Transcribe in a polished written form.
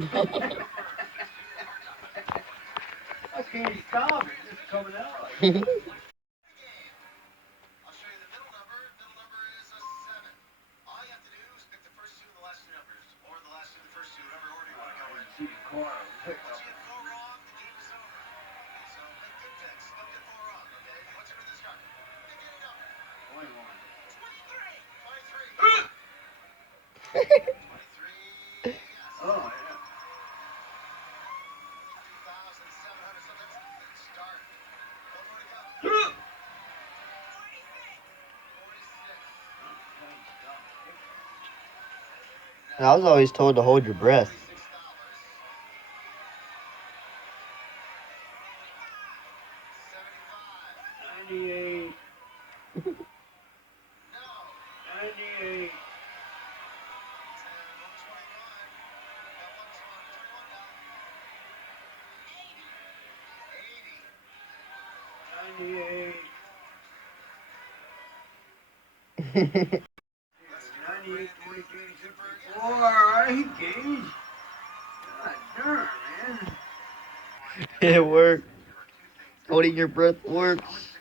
I can't stop it. It's coming out. See the car. Oh, yeah. I was always told to hold your breath. 98. 98. 98. 98, 23, 64. All right, Gage. God darn, man. It worked. Holding your breath works.